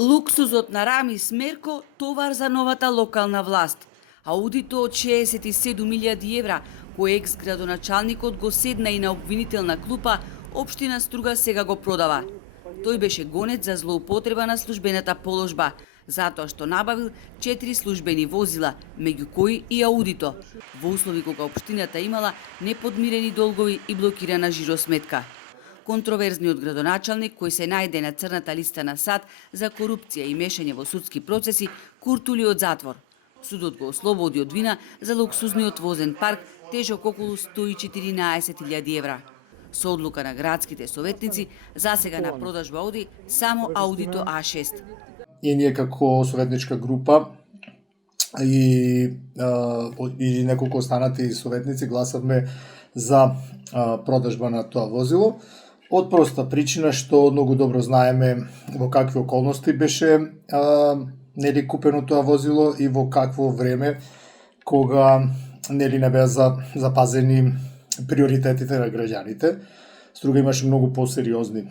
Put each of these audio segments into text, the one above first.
Луксузот на Рамис Мерко товар за новата локална власт. Аудито од 67.000 евра, кој екс-градоначалникот го седна и на обвинителна клупа, општина Струга сега го продава. Тој беше гонет за злоупотреба на службената положба, затоа што набавил 4 службени возила, меѓу кои и аудито, во услови кога општината имала неподмирени долгови и блокирана жиросметка. Контроверзниот градоначалник, кој се најде на црната листа на САД за корупција и мешање во судски процеси, куртули од затвор. Судот го ослободи од вина за луксузниот возен парк тежок околу 114.000 евра. Со одлука на градските советници, засега на продажба оди само аудито А6. И ние како советничка група и неколку останати советници гласавме за продажба на тоа возило, од проста причина што многу добро знаеме во какви околности беше нели купено тоа возило и во какво време кога нели не беа запазени приоритетите на граѓаните. Струга имаше многу посериозни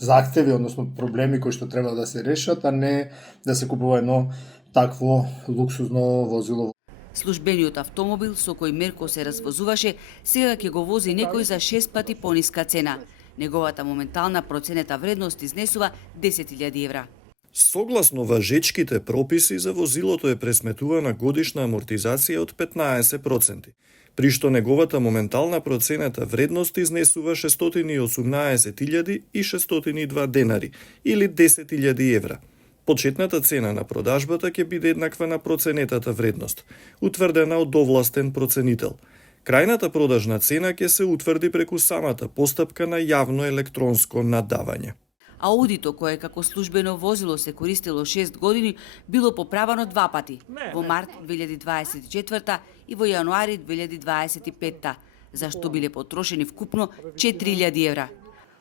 захтеви, односно проблеми кои што треба да се решат, а не да се купува едно такво луксузно возило. Службениот автомобил со кој Мерко се развозуваше, сега ќе го вози некој за 6 пати пониска цена. Неговата моментална проценета вредност изнесува 10.000 евра. Согласно важечките прописи за возилото е пресметувана годишна амортизација од 15%, при што неговата моментална проценета вредност изнесува 618.602 денари или 10.000 евра. Почетната цена на продажбата ќе биде еднаква на проценетата вредност, утврдена од овластен проценител. Крајната продажна цена ќе се утврди преку самата постапка на јавно електронско наддавање. Аудито, кое како службено возило се користело 6 години, било поправано 2 пати, во март 2024 и во јануари 2025, за што биле потрошени вкупно 4.000 евра.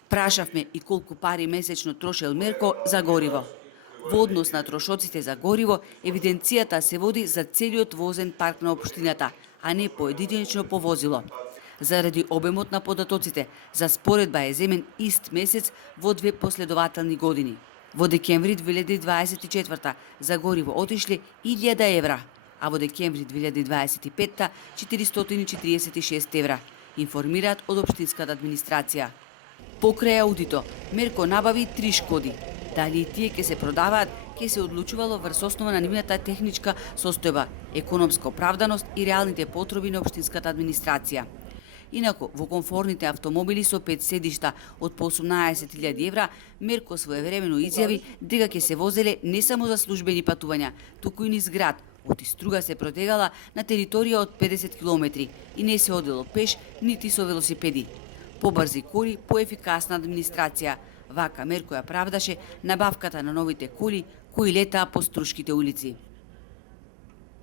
Прашавме и колку пари месечно трошел Мерко за гориво. Во однос на трошоците за гориво, евиденцијата се води за целиот возен парк на општината, а не поединечно по возило. Заради обемот на податоците, за споредба е земен ист месец во 2 последователни години. Во декември 2024 за гориво отишли 1.000 евра, а во декември 2025 446 евра, информираат од општинската администрација. Покрај аудито, Мерко набави 3 шкоди. Дали и тие ќе се продаваат, ќе се одлучувало врз основа на нивната техничка состојба, економска оправданост и реалните потреби на општинската администрација. Инаку, во комфорните автомобили со 5 седишта од по 18.000 евра, Мерко своевремено изјави дека ќе се возеле не само за службени патувања, туку и низ град, од Струга се протегала на територија од 50 км и не се одело пеш нити со велосипеди. Побрзи коли, поефикасна администрација. Вака Мерко ја правдаше набавката на новите коли кои летаа по струшките улици.